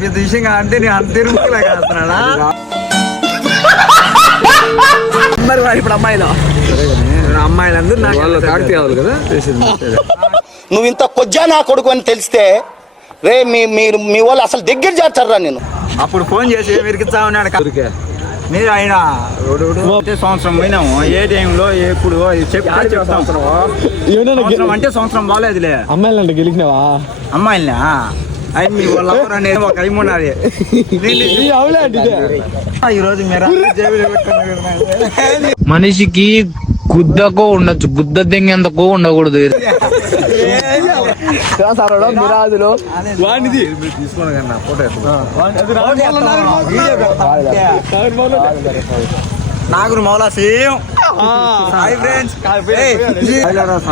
పెద్ద విషయం అంటే నేను అంత తిరుగుతున్నాడా మరి ఇప్పుడు అమ్మాయిలందరూ కాకతీయ కావాలి కదా. నువ్వు ఇంత కొజ్జా నా కొడుకు అని తెలిస్తే రే మీరు మీ వాళ్ళు అసలు దగ్గర చేస్తారా నేను అప్పుడు ఫోన్ చేసి విరికిస్తా ఉన్నాడు మీరు ఆయన సంవత్సరం పోయినాము ఏ టైంలో ఎప్పుడు చెప్తాం అంటే సంవత్సరం బాగాలేదులే. అమ్మాయిలంటే గెలిచినావా? అమ్మాయిలనా అయి మీ వాళ్ళ అనేది ఒక అయిమున్నది ఈరోజు మీరు మనిషికి గుద్దకో ఉండొచ్చు, గుద్ద దెంగెంతకో ఉండకూడదు. నాగురు మౌలా same. Hi friends. Hi friends.